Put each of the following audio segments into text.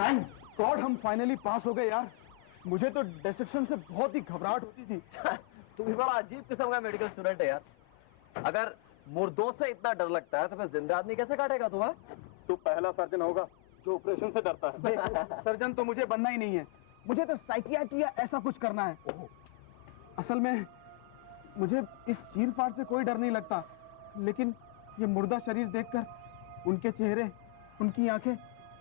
Thank God हम finally पास हो गए यार। मुझे तो डिसेक्शन से बहुत ही घबराहट होती थी। तू भी बड़ा अजीब किस्म का मेडिकल स्टूडेंट है यार। अगर मुर्दों से इतना डर लगता है तो फिर जिंदा आदमी कैसे काटेगा तुम्हें? तू पहला सर्जन होगा जो ऑपरेशन से डरता है। सर्जन तो मुझे बनना ही नहीं है, मुझे तो साइकियाट्री या ऐसा कुछ करना है। असल में मुझे इस चीर-फाड़ से कोई डर नहीं लगता, लेकिन ये मुर्दा शरीर देखकर, उनके चेहरे, उनकी आंखें,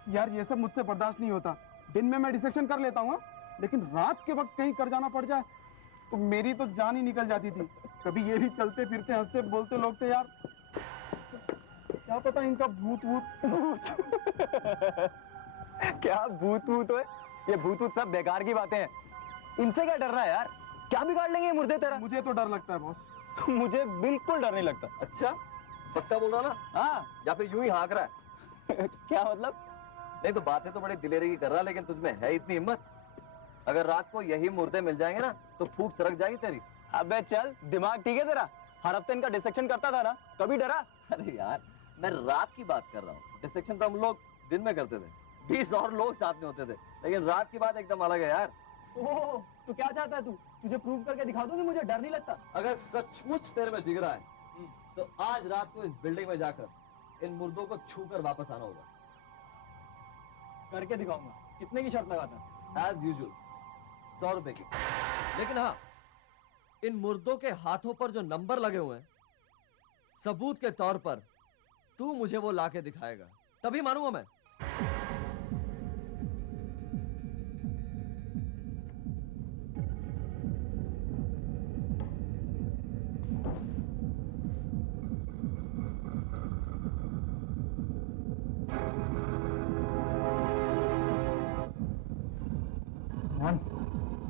यार ये सब मुझसे बर्दाश्त नहीं होता। दिन में मैं डिसेक्शन कर लेता हूँ, लेकिन रात के वक्त कहीं कर जाना पड़ जाए तो मेरी तो जान ही निकल जाती थी। कभी ये भी चलते फिरते हंसते बोलते लोग थे यार, क्या पता इनका भूत भूत क्या भूत भूत है? ये भूत भूत सब बेकार की बातें हैं। इनसे क्या डर रहा है यार? क्या बिगाड़ लेंगे ये मुर्दे तेरा? मुझे तो डर लगता है बॉस। मुझे बिल्कुल डर नहीं लगता। अच्छा, पक्का बोल रहा ना? हाँ, या फिर यूं ही हाँक रहा है? क्या मतलब? नहीं तो बातें तो बड़ी दिलेरी की कर रहा, लेकिन तुझमें है इतनी हिम्मत? अगर रात को यही मुर्दे मिल जाएंगे ना तो फूंक सरक जाएगी तेरी। अबे चल, दिमाग ठीक है तेरा? हर हफ्ते इनका डिसेक्शन करता था ना, कभी डरा? अरे यार, मैं रात की बात कर रहा हूँ। डिसेक्शन तो हम लोग दिन में करते थे, 20 और लोग साथ में होते थे, लेकिन रात की बात एकदम अलग है यार। ओह, तो क्या चाहता है तू? तुझे प्रूव करके दिखा दूं कि मुझे डर नहीं लगता। अगर सचमुच तेरे में जिगरा है तो आज रात को इस बिल्डिंग में जाकर इन मुर्दों को छूकर वापस आना होगा। करके दिखाऊंगा। कितने की शर्त लगाता है? एज यूजुअल 100 रुपए की। लेकिन हाँ, इन मुर्दों के हाथों पर जो नंबर लगे हुए हैं, सबूत के तौर पर तू मुझे वो लाके दिखाएगा, तभी मानूंगा मैं।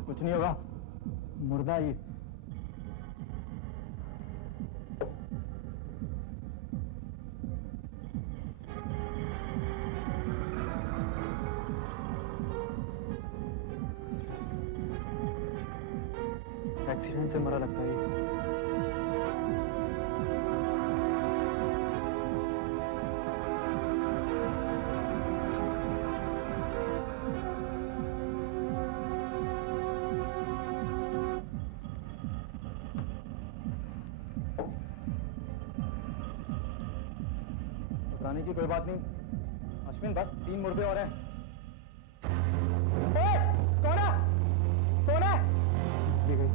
कुछ नहीं होगा, मुर्दा ही। एक्सीडेंट से मरा लगता है ये। घबराने की कोई बात नहीं अश्विन, बस 3 मुर्दे और हैं। कौन है? कौन है? ये गई।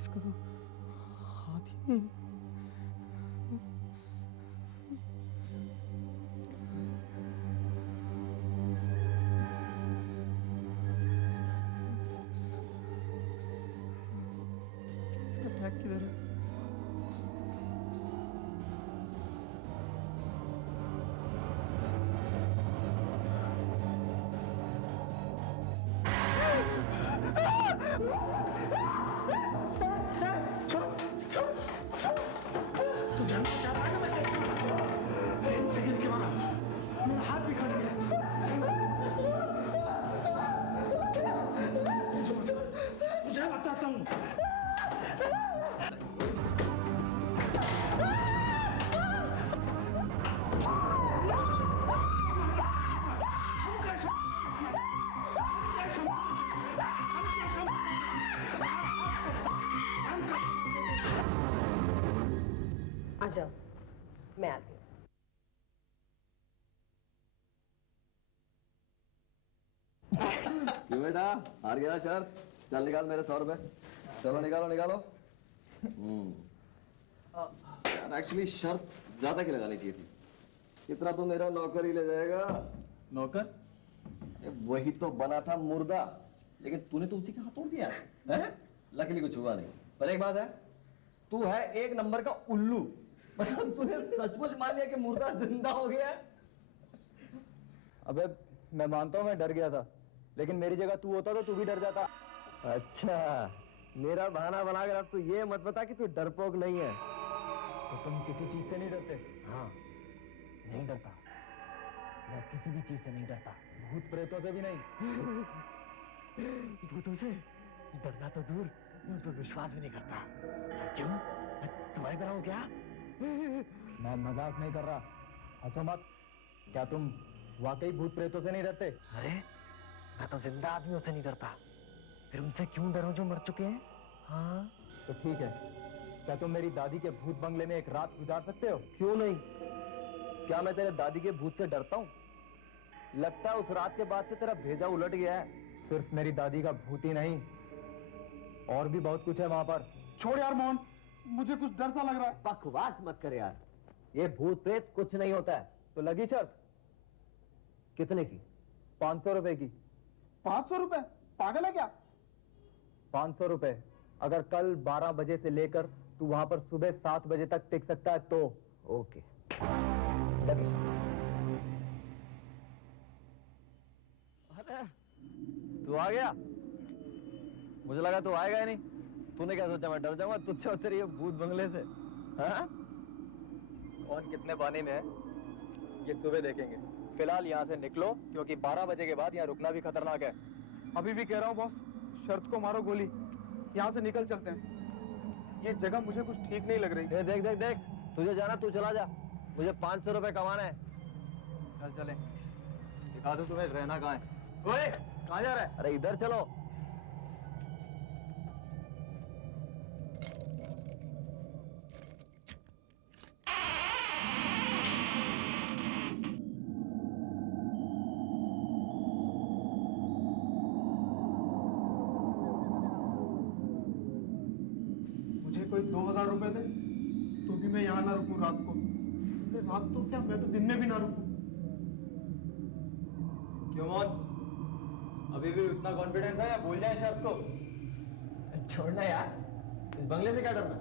इसका तो हाथ ही नहीं। इसका टैग किधर है? तू जानना चाहता है ना मैं कैसे मरा? 3 सेकंड के मारा, मेरा हाथ भी कट गया। मुझे बताता हूँ। आ जाओ, मैं आती हूँ। क्यों बेटा, हार गया शर्त? चल निकाल मेरे 100 रुपए। चलो निकालो निकालो। यार एक्चुअली शर्त ज्यादा की लगानी चाहिए थी। इतना तो मेरा नौकर ही ले जाएगा। नौकर? वही तो बना था मुर्दा, लेकिन तूने तो उसी के हाथ तोड़ दिया है? लकीली कुछ हुआ नहीं। पर एक बात है, तू है एक नंबर का उल्लू। मतलब तूने सचमुच मान लिया कि मुर्दा जिंदा हो गया है। अबे मैं मानता हूँ मैं डर गया था, लेकिन मेरी जगह तू होता तो तू भी डर जाता। अच्छा, मेरा बहाना बनाकर अब तू ये मत बता कि तू डरपोक नहीं है। तो तुम किसी चीज से नहीं डरते? हाँ, नहीं डरता, मैं किसी भी चीज से नहीं डरता, भूत प्रेतों से भी नहीं। भूतों से डरना तो दूर, मैं उन पर विश्वास भी नहीं करता। क्यों? मैं तुम्हारी तरह हूँ क्या? मैं मजाक नहीं कर रहा, हंसो मत। क्या तुम वाकई भूत प्रेतों से नहीं डरते? अरे मैं तो जिंदा आदमियों से नहीं डरता, फिर उनसे क्यों डरूं जो मर चुके हैं? हाँ तो ठीक है, क्या तुम मेरी दादी के भूत बंगले में एक रात गुजार सकते हो? क्यों नहीं? क्या मैं तेरे दादी के भूत से डरता हूँ? लगता है उस रात के बाद से तेरा भेजा उलट गया है। सिर्फ मेरी दादी का भूत ही नहीं, और भी बहुत कुछ है वहां पर। छोड़ यार मोहन, मुझे कुछ डर सा लग रहा है। बकवास मत कर यार, ये भूत प्रेत कुछ नहीं होता है। तो लगी शर्त? कितने की? 500 रुपए की। 500 रुपए? पागल है क्या? 500 रुपए। अगर कल 12 बजे से लेकर तू वहां पर सुबह 7 बजे तक टिक सकता है तो। ओके, लगी शर्त। अरे तू आ गया? मुझे लगा तू आएगा ही नहीं। तूने क्या सोचा मैं डर जाऊंगा तुझसे और तेरे ये भूत बंगले से? हाँ? कौन कितने पानी में है ये सुबह देखेंगे। फिलहाल यहाँ से निकलो, क्योंकि 12 बजे के बाद यहाँ रुकना भी खतरनाक है। अभी भी कह रहा हूँ बॉस, शर्त को मारो गोली, यहाँ से निकल चलते हैं। ये जगह मुझे कुछ ठीक नहीं लग रही। देख देख देख, तुझे जाना तू चला जा, मुझे 500 रुपए कमाना है। चल चले, दिखा दूं तुम्हें रहना कहाँ है। ओए, कहाँ जा रहा है? अरे इधर चलो। मुझे कोई 2000 रुपए दे तो भी मैं यहाँ ना रुकूं रात को। अरे रात तो क्या, मैं तो दिन में भी ना रुकूं। क्यों मोहन, अभी भी उतना कॉन्फिडेंस है या भूल जाए शर्त को? छोड़ना यार, इस बंगले से क्या डरना?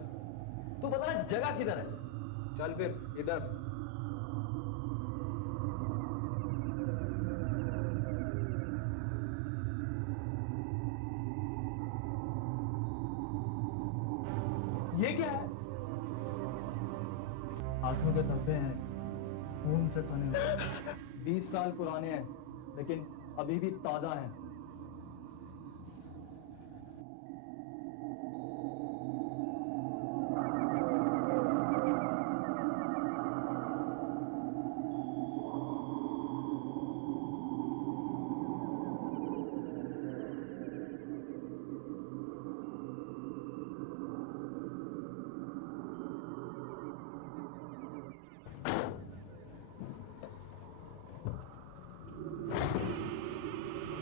तू बता ना जगह किधर है? चल फिर इधर। ये क्या है? हाथों के धब्बे हैं, खून से सने हुए। 20 साल पुराने हैं, लेकिन अभी भी ताजा हैं।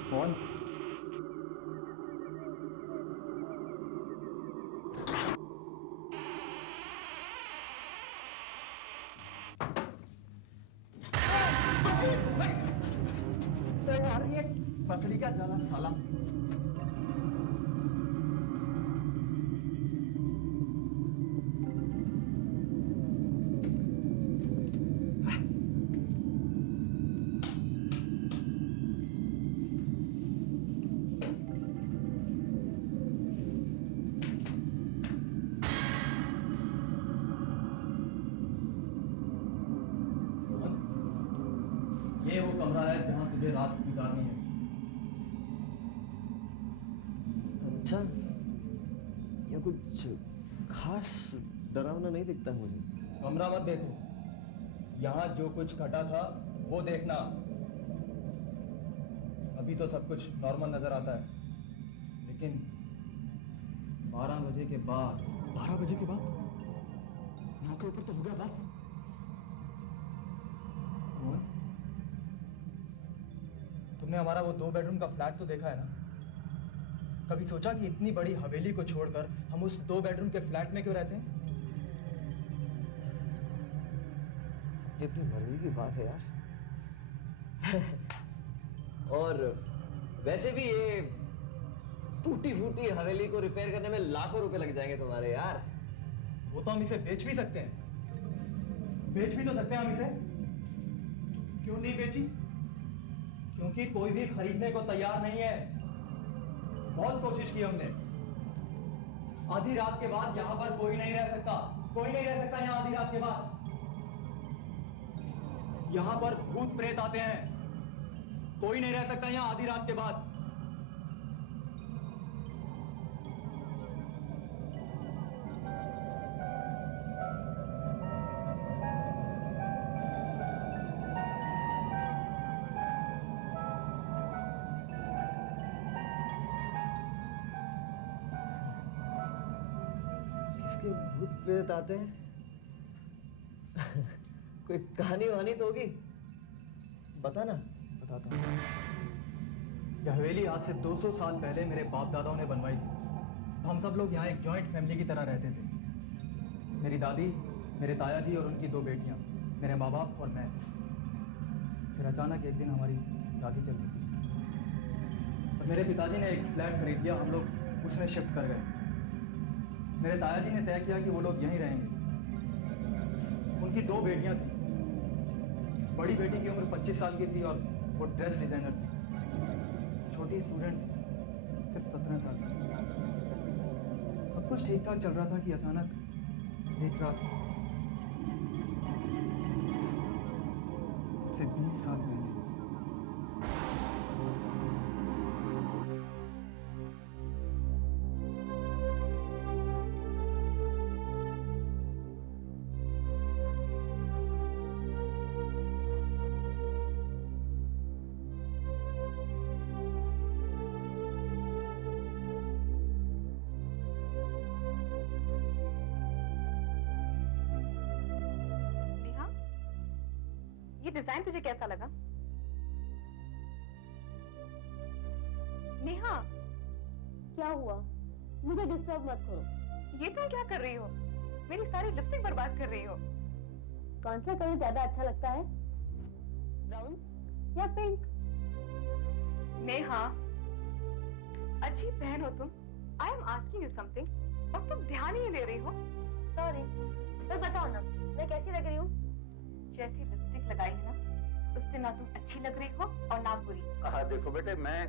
कौन? यार ये मकड़ी का जाला साला। ये वो कमरा है जहाँ तुझे रात गुजारनी है। अच्छा, ये कुछ खास डरावना नहीं दिखता है मुझे। कमरा मत देखो, यहाँ जो कुछ घटा था वो देखना। अभी तो सब कुछ नॉर्मल नजर आता है, लेकिन 12 बजे के बाद। 12 बजे के बाद 9 के ऊपर तो हो गया बस। मोहन, तुमने हमारा वो 2 बेडरूम का फ्लैट तो देखा है ना? कभी सोचा कि इतनी बड़ी हवेली को छोड़कर हम उस 2 बेडरूम के फ्लैट में क्यों रहते हैं? ये अपनी मर्जी की बात है यार। और वैसे भी ये टूटी फूटी हवेली को रिपेयर करने में लाखों रुपए लग जाएंगे तुम्हारे यार। वो तो हम इसे बेच भी सकते हैं, बेच भी तो सकते हैं हम इसे। क्यों नहीं बेची? क्योंकि कोई भी खरीदने को तैयार नहीं है। बहुत कोशिश की हमने। आधी रात के बाद यहाँ पर कोई नहीं रह सकता, कोई नहीं रह सकता यहाँ आधी रात के बाद। यहाँ पर भूत प्रेत आते हैं, कोई नहीं रह सकता यहाँ आधी रात के बाद। इसके भूत प्रेत आते हैं? कोई कहानी वहानी तो होगी, बता ना। बताता हूँ। यह हवेली आज से 200 साल पहले मेरे बाप दादाओं ने बनवाई थी। हम सब लोग यहाँ एक जॉइंट फैमिली की तरह रहते थे। मेरी दादी, मेरे ताया जी और उनकी 2 बेटियाँ, मेरे माँ बाप और मैं। फिर अचानक एक दिन हमारी दादी चल बसी और मेरे पिताजी ने एक फ्लैट खरीद लिया। हम लोग उसमें शिफ्ट कर गए। मेरे ताया जी ने तय किया कि वो लोग यहीं रहेंगे। उनकी 2 बेटियाँ थीं। बड़ी बेटी की उम्र 25 साल की थी और वो ड्रेस डिजाइनर थी। छोटी स्टूडेंट सिर्फ 17 साल की। सब कुछ ठीक ठाक चल रहा था कि अचानक एक रात से 20 साल पहले ये डिजाइन तुझे कैसा लगा? नेहा, क्या हुआ? मुझे डिस्टर्ब मत करो। ये तुम क्या कर रही हो? मेरी सारी लिपस्टिक बर्बाद कर रही हो। कौन सा कलर ज्यादा अच्छा लगता है, ब्राउन या पिंक? नेहा, अजीब बहन हो तुम। I am asking you something और तुम ध्यान ही नहीं दे रही हो। सॉरी, तो बताओ ना, मैं कैसी लग रही हूँ? जैसी लिपस्टिक लगाई है ना, उससे ना तुम अच्छी लग रही हो और ना बुरी। हाँ देखो बेटे, मैं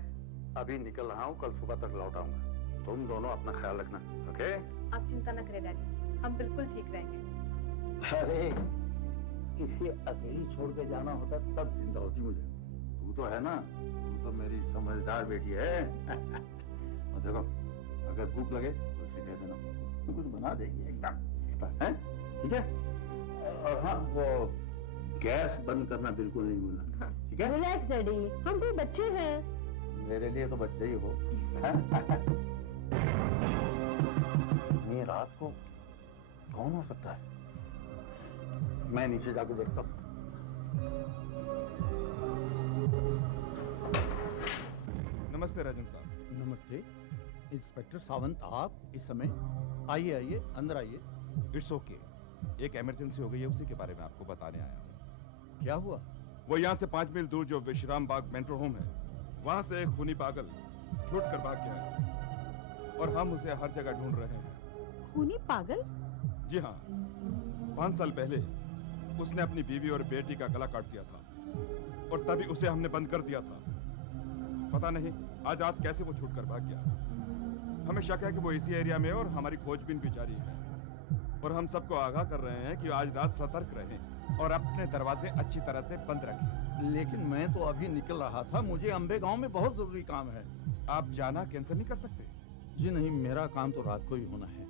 अभी निकल रहा हूँ, कल सुबह तक लौट आऊंगा। तुम दोनों अपना ख्याल रखना, ओके? आप चिंता न करें डैडी, हम बिल्कुल ठीक रहेंगे। अरे इसे अकेली छोड़ के जाना होता तब चिंता होती मुझे। तू तो है ना, तू तो मेरी समझदार बेटी है। और देखो, अगर भूख लगे तो उसे दे देना, तो कुछ बना देगी एकदम, है? ठीक है? और हाँ, वो गैस बंद करना बिल्कुल नहीं भूलना, ठीक है? रिलैक्स डैडी, हम कोई बच्चे हैं। मेरे लिए तो बच्चे ही हो। इतनी रात को कौन हो सकता है? मैं नीचे जाके देखता हूँ। नमस्ते राजन साहब। नमस्ते इंस्पेक्टर सावंत, आप इस समय? आइए आइए, अंदर आइए। इट्स ओके, एक इमरजेंसी हो गई है, उसी के बारे में आपको बताने आया हूँ। क्या हुआ? वो यहाँ से 5 मील दूर जो विश्राम बाग मेट्रो होम है, वहाँ से एक खूनी पागल छूट कर भाग गया है और हम उसे हर जगह ढूंढ रहे हैं। खूनी पागल? जी हाँ, 5 साल पहले उसने अपनी बीवी और बेटी का गला काट दिया था और तभी उसे हमने बंद कर दिया था। पता नहीं आज रात कैसे वो छूट कर भाग गया। हमें शक है कि वो इसी एरिया में, और हमारी खोजबीन भी जारी है। और हम सबको आगाह कर रहे हैं कि आज रात सतर्क रहें और अपने दरवाजे अच्छी तरह से बंद रखें। लेकिन मैं तो अभी निकल रहा था, मुझे अंबे गांव में बहुत जरूरी काम है। आप जाना कैंसिल नहीं कर सकते? जी नहीं, मेरा काम तो रात को ही होना है,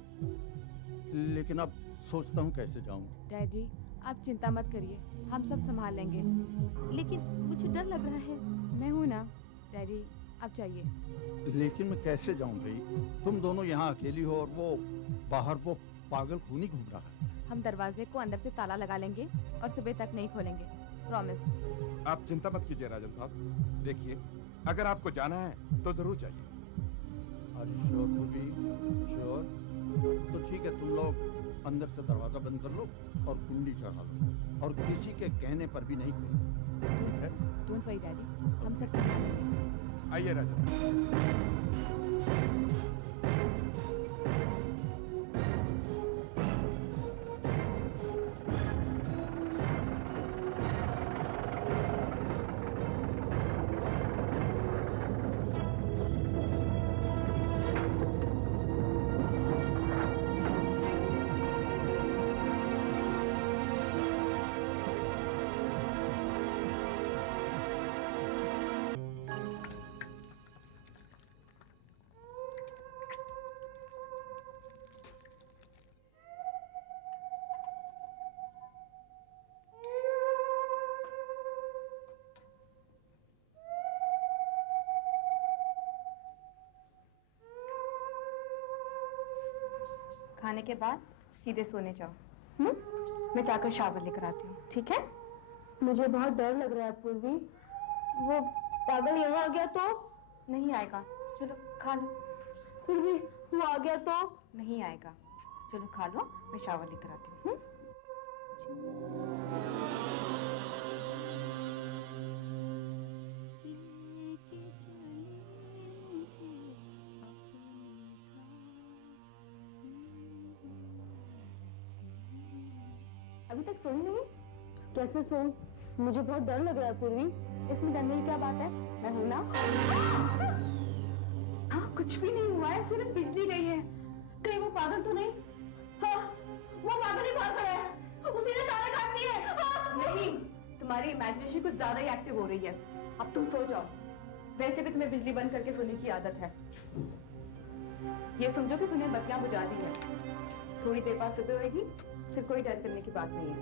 लेकिन अब सोचता हूँ कैसे जाऊँ। डैडी, आप चिंता मत करिए, हम सब संभाल लेंगे। लेकिन मुझे डर लग रहा है। मैं हूँ ना डैडी, आप जाइए। लेकिन मैं कैसे जाऊँ भाई? तुम दोनों यहाँ अकेली हो और वो बाहर वो पागल खूनी घूम रहा है। हम दरवाजे को अंदर से ताला लगा लेंगे और सुबह तक नहीं खोलेंगे, प्रॉमिस। आप चिंता मत कीजिए राजन साहब। देखिए, अगर आपको जाना है तो जरूर जाइए। Are you sure, Bobby? Sure? तो ठीक है, तुम लोग अंदर से दरवाजा बंद कर लो और कुंडी चढ़ा लो और किसी के कहने पर भी नहीं खोलो। ठीक है? डोंट वरी डैडी, हम सब संभालेंगे। आइए राजा साहब। खाने के बाद सीधे सोने जाओ। मैं जाकर शावर लेकर आती हूँ, ठीक है? मुझे बहुत डर लग रहा है पूर्वी। वो पागल यहाँ आ गया तो? नहीं आएगा, चलो खा लो। पूर्वी, वो आ गया तो? नहीं आएगा, चलो खा लो, मैं शावर लेकर आती हूँ। अभी तक सोई नहीं? कैसे सोऊं? मुझे बहुत डर लग रहा है पूर्वी। इसमें डरने की क्या बात है? मैं हूं ना। हाँ, कुछ भी नहीं हुआ है, सिर्फ बिजली गई है। कहीं वो पागल तो नहीं? हाँ, वो पागल ही बाहर खड़ा है। उसी ने तारे काट दिए। हाँ। नहीं, तुम्हारी इमेजिनेशन कुछ ज्यादा ही एक्टिव हो रही है। अब तुम सो जाओ। वैसे भी तुम्हें बिजली बंद करके सोने की आदत है। ये समझो कि तुमने बत्तियां बुझा दी है। थोड़ी देर बाद सुबह होगी, फिर कोई डर करने की बात नहीं है।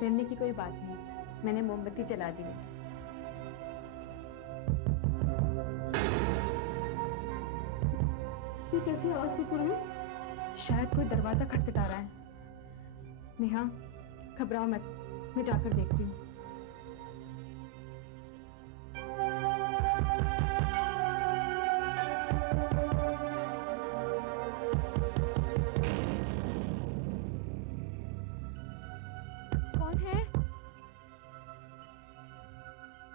डरने की कोई बात नहीं, मैंने मोमबत्ती जला दी है। ये कैसी आवाज थी पूर्वी? शायद कोई दरवाजा खटखटा रहा है। नेहा, घबराओ मत, मैं जाकर देखती हूँ। कौन है?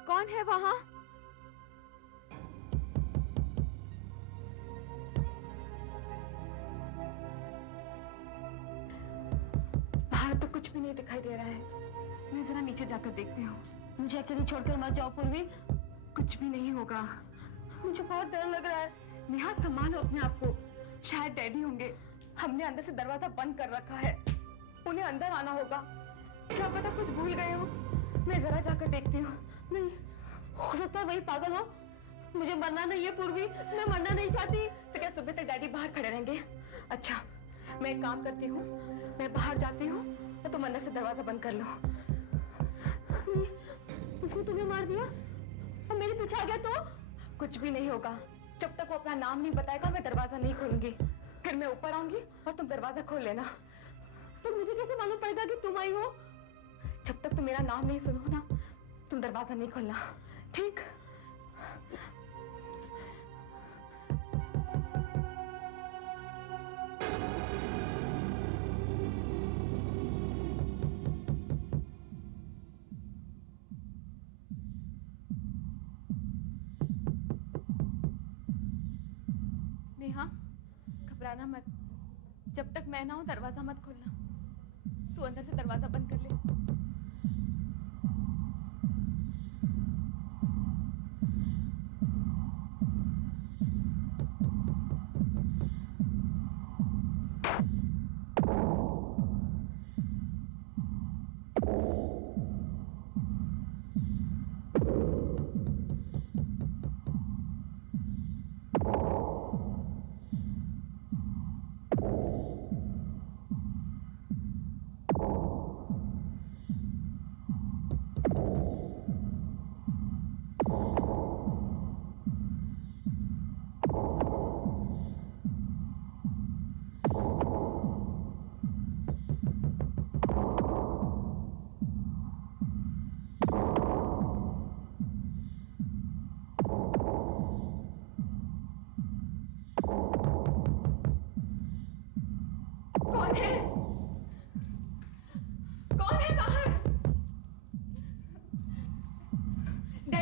कौन है वहां? बाहर तो कुछ भी नहीं दिखाई दे रहा है। मैं जरा नीचे जाकर देखती हूँ। मुझे अकेली छोड़कर मत जाओ पूर्वी। कुछ भी नहीं होगा। मुझे बहुत डर लग रहा है। नेहा, संभालो अपने आप को। शायद डैडी होंगे। हमने अंदर से दरवाजा बंद कर रखा है। उन्हें अंदर आना होगा। क्या पता कुछ भूल गए हो। मैं जरा जाकर देखती हूँ। नहीं, हो सकता है वही पागल हो। मुझे मरना नहीं है पूर्वी, मैं मरना नहीं चाहती। तो क्या सुबह तक डैडी बाहर खड़े रहेंगे? अच्छा, मैं एक काम करती हूँ, मैं बाहर जाती हूँ तो तुम अंदर से दरवाजा बंद कर लो। उसने तुम्हें मार दिया और मेरे पीछे आ गया तो? कुछ भी नहीं होगा। जब तक वो अपना नाम नहीं बताएगा, मैं दरवाजा नहीं खोलूंगी। फिर मैं ऊपर आऊंगी और तुम दरवाजा खोल लेना। तो मुझे कैसे मालूम पड़ेगा कि तुम आई हो? जब तक तुम मेरा नाम नहीं सुनो ना, तुम दरवाजा नहीं खोलना, ठीक? नेहा, घबराना मत। जब तक मैं ना हूं, दरवाजा मत खोलना। तू अंदर से दरवाजा बंद कर ले।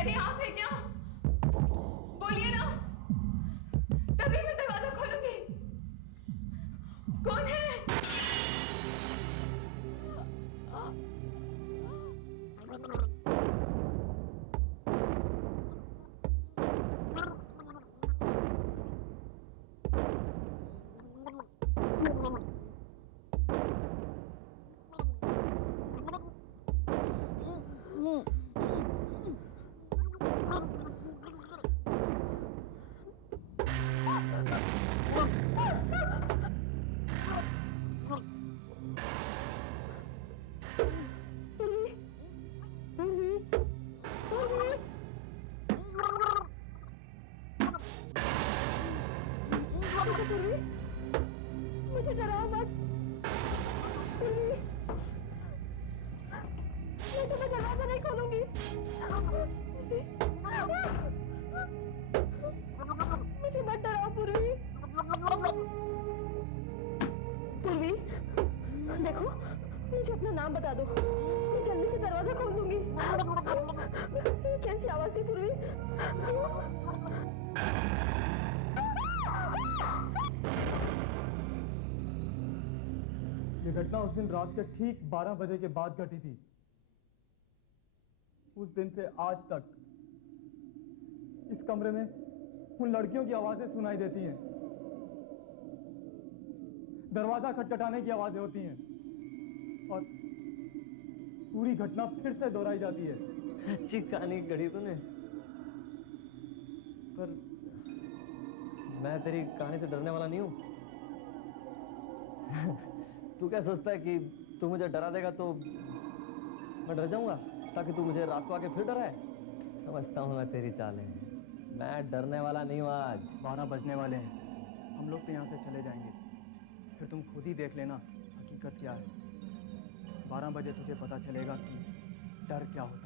यदि आप हैं क्या? बोलिए ना, तभी मैं दरवाजा खोलूंगी। कौन है? मुझे डराओ मत। मैं तुम्हें दरवाजा नहीं खोलूंगी। मुझे मत डराओ पूर्वी। पूर्वी, देखो मुझे अपना नाम बता दो, मैं जल्दी से दरवाजा खोल दूंगी। ये कैसी आवाज थी पूर्वी? ये घटना उस दिन रात के ठीक 12 बजे के बाद घटी थी। उस दिन से आज तक इस कमरे में उन लड़कियों की आवाजें सुनाई देती हैं, दरवाजा खटखटाने की आवाजें होती हैं और पूरी घटना फिर से दोहराई जाती है। अच्छी कहानी गढ़ी तूने, पर मैं तेरी कहानी से डरने वाला नहीं हूं। तू क्या सोचता है कि तू मुझे डरा देगा तो मैं डर जाऊंगा ताकि तू मुझे रात को आके फिर डराए? समझता हूं मैं तेरी चालें, मैं डरने वाला नहीं हूं। आज 12 बजने वाले हैं, हम लोग तो यहाँ से चले जाएंगे, फिर तुम खुद ही देख लेना हकीकत क्या है। 12 बजे तुझे पता चलेगा कि डर क्या होता है।